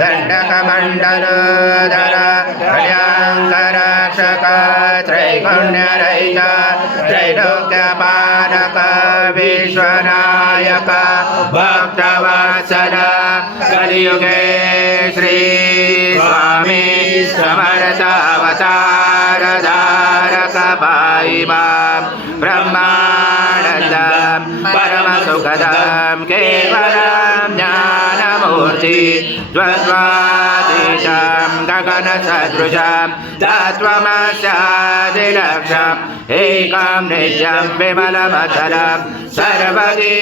दण्डकमण्डलोदर कल्याङ्करक्षक त्रैगुण्यरहित त्रैलोक्यपालक विश्वनायक भक्तवत्सल कलियुगे श्री स्वामी समर्थ अवतार धारक पाहि मां ब्रह्मानन्दं परमसुखदं केवलं ज्ञानमूर्ति द्वन्द्वातीतं गगनसदृशं तत्त्वमस्यादिलक्ष्यम् एकं नित्यं विमलमचलं सर्वगी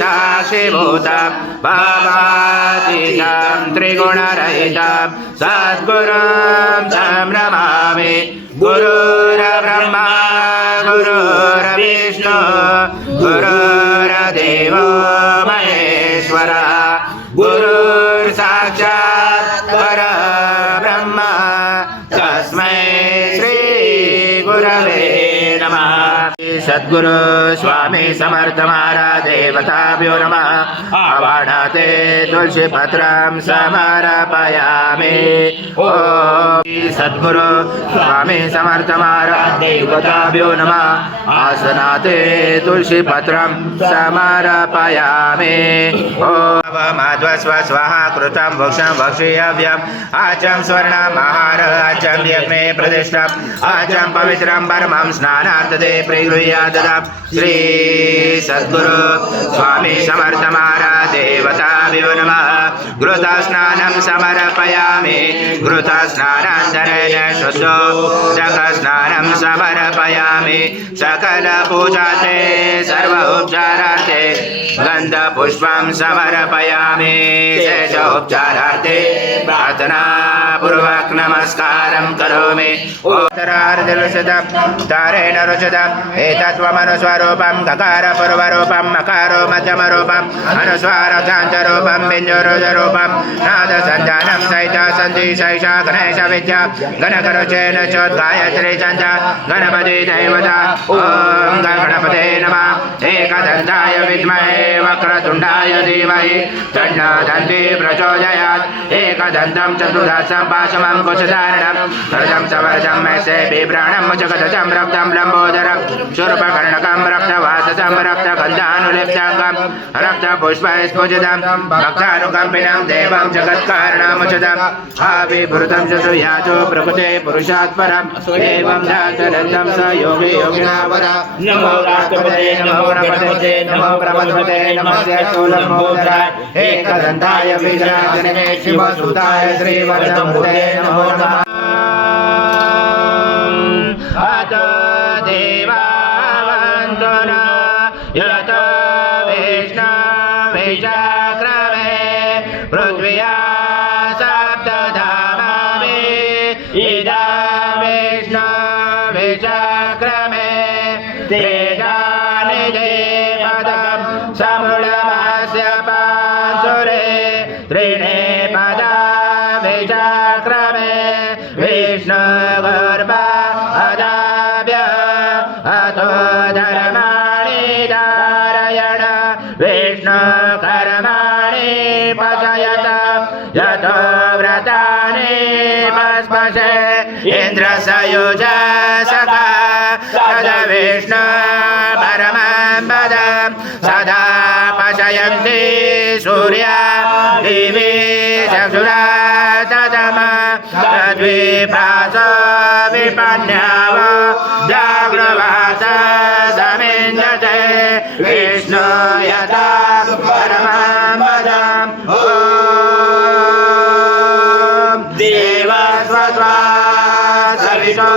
साक्षिभूतं भावातीतं त्रिगुणरहितं सद्गुरुं तं नमामि गुरुर्ब्रह्मा गुरुर्विष्णु गुरुर्देवो महेश्वरः गुरुर्साक्षात् परब्रह्म तस्मै श्री गुरवे नमः। सद्गुरु स्वामी समर्थ महाराज देवताभ्यो नमः। आवाहनाते तुलसी पत्रं समर्पयामि। ओम सद्गुरु स्वामी समर्थ महाराज देवताभ्यो नमः। आसनाते तुलसी पत्रं समर्पयामि। ओम माध्वस्व स्वाहा कृतं भक्षं भक्षयव्यम् आचं स्वर्णमहार आचं यज्ञे प्रतिष्ठम् आचं पवित्रं परमं स्नानार्थते प्रगृह्याददां श्री सद्गुरु स्वामी समर्थ महाराज देवताभ्यो नमः। घृतस्नानं समर्पयामि। घृतस्नानान्तरेण शुद्धो जगस्नानं समर्पयामि। सकलपूजाते सर्व उपचारार्थे गन्धपुष्पं समर्पयामि। शेषोपचारार्थे प्रार्थनापूर्वक नमस्कारं करोमि। उत्तरार्धलुषितं तारेण रुचितं एतत्त्वमनुस्वरूपं गकारपूर्वरूपं मकारो मध्यमरूपं अनुस्वारचान्तरूपं बिन्दुरुजरूपं नादसञ्जानं सहित सन्धिशैषा गणेशविद्या गणकरुचेन चोद्गायत्री चन्द गणपति देवता ॐ गणपते नमः। एकदन्ताय विद्महे वक्रतुण्डाय धीमहि तन्नो दन्ती प्रचोदयात्। एकदन्तं चतुर्दशं पाशमङ्कुशधारणं धनुजं सवर्जं मेषे बिभ्राणं मुचगदचं रक्तं लम्बोदरं शूर्पकर्णकं रक्तवाससं रक्तगन्धानुलिप्ताङ्गं रक्तपुष्पैस्फुजितं भक्तानुकम्पिनं देवं जगत्कारणमुचितं आविर्भूतं चतुर्याचो प्रकृते पुरुषात् परम् एवं जातरन्तं स योगी योगिना वद। नमो राष्ट्रपते नमो नमस्ते नमो प्रबलपते नमस्ते स्थूलम्बोदराय एकदन्ताय विजयाजनने शिवसुताय श्रीवरदमुदे नमो नमः। अत देवावन्तुन यत विष्णुविचक्रमे पृथ्व्या सप्तधामानि इदं विष्णुविचक्रमे तेजानि पदं समूलमस्य पांसुरे त्रीणि पदा विचक्रमे विष्णुगर्भा अदाभ्य अथो धर्माणि धारयण विष्णुकर्माणि पचयत यतो व्रतानि भस्मसे इन्द्रसयुजसखा तद विष्णु परमं पदं सदा पशयन्ति सूर्या दिवि चक्षुरा तदमा तद्विप्रासो विपन्याव जाग्रवास समिञ्जते विष्णु यथा परमं पदम् ॐ देवस्वत्वा सवितो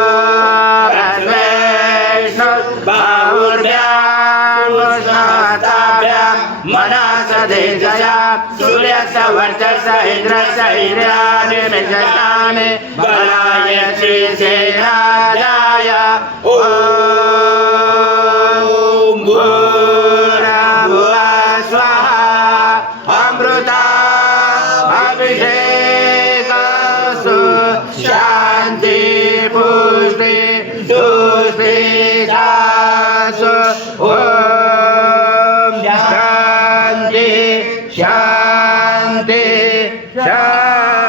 मनसदेशया सूर्यस्य वर्चस्य इन्द्रस्य इन्द्रियाणि निजन्तानि बलाय श्रीसेनाय ॐ भूर्भुवः स्वाहा अमृता अभिषेकस्तु शान्ति पुष्टि तुष्टि शासु शांति शांति शांति।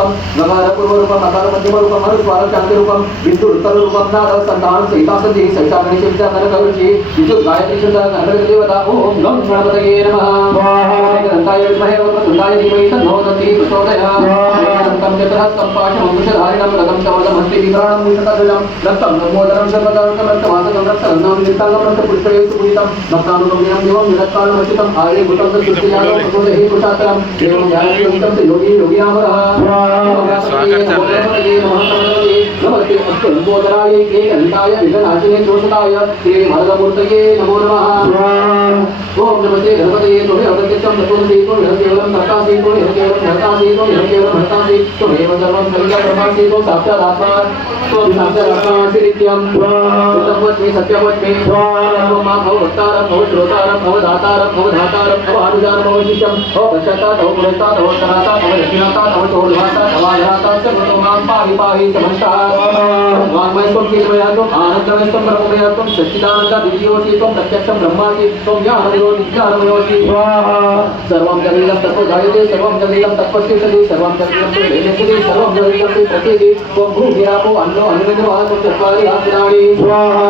रूपम नकार पूर्व रूपम नकार मध्यम रूपम अनुस्वार शांति रूपम बिंदु उत्तर रूपम नाद संतान सहिता संधि सहिता गणेश विद्या नरकरुचि विद्युत गायत्री शब्द गणपति देवता ओम गं गणपतये नमः स्वाहा गणताय विद्महे वक्रतुंडाय धीमहि तन्नो दन्ति प्रचोदयात् संतं चतुरहस्तं पाशं कुशधारिणं रथं समदमस्ति विभ्राणं मूषकध्वजं रक्तं ब्रह्मोदरं सर्वदारुकं रक्तमासकं रक्तरत्नं नित्ताङ्गं रक्तपुष्पैः सुपूजितं भक्तानुकम्पितं दिवं निरत्कालमर्चितम् आर्यभूतं तत्सृष्टियागं प्रचोदये कुशात्रम् एवं ध्यानं योगी योगिनामरः नमस्ते अस्तु लंबोदराय केकंठाय विघ्ननाशिने दोषकाय श्री भरतमूर्तये नमो नमः ओम नमस्ते गणपतये तुमे अवतिष्ठं तत्त्वमसि त्वं केवलं कर्तासि त्वं केवलं भर्तासि त्वं केवलं भर्तासि त्वमेव सर्वं सर्वदा ब्रह्मासि त्वं साक्षात् आत्मा त्वं साक्षात् आत्मासि नित्यं सत्यवच्मि सत्यवच्मि त्वं मां भव वक्तारं भव श्रोतारं भव दातारं भव धातारं भव अनुदानं भव शिष्यं भव पश्चात्तात् भव पुरस्तात् भव उत्तरात्तात् भव दक्षिणात्तात् भव चोर्ध्वात्तात् भव आधारात्तात् सर्वतो मां पाहि पाहि समष्टः वाङ्मयत्वं केशवयात्वं आनन्दमयत्वं ब्रह्ममयत्वं सच्चिदानन्द दिव्योऽसि त्वं प्रत्यक्षं ब्रह्मासि त्वं ज्ञानमयो विज्ञानमयोऽसि स्वाहा सर्वं जगदिदं तत्त्वं जायते सर्वं जगदिदं तत्त्वस्तिष्ठति सर्वं जगदिदं प्रलयति सर्वं जगदिदं प्रतीति त्वं भूमिरापो अन्नो अन्नमेव त्वं चत्वारि आसनानि स्वाहा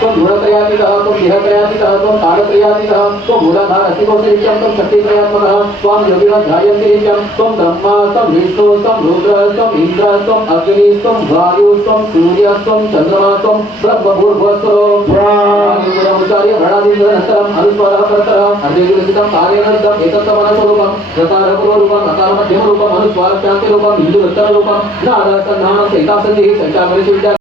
त्वं गुणत्रयात्मिकः त्वं देहत्रयात्मिकः त्वं कालत्रयात्मिकः त्वं मूलाधार अस्तिकोशनित्यं त्वं शक्तित्रयात्मकः त्वं योगिनः ध्यायन्ति नित्यं त्वं ब्रह्मा त्वं विष्णु त्वं रुद्र त्वं इन्द्र त्वं अग्नि त्वं वायु त्वं सूर्य त्वं चन्द्रमा त्वं ब्रह्मभूर्भुवस्वरो स्वाहाचार्य भणादिन्द्रनन्तरम् अनुस्वारः परतरः अर्धेजुलितं कार्यनन्दम् एतत्तमनस्वरूपं रकारपूर्वरूपम् अकारमध्यमरूपम् अनुस्वारशान्तिरूपम् हिन्दुवृत्तरूपं नादसन्धानं सहितासन्धिः सञ्चागणेशविद्या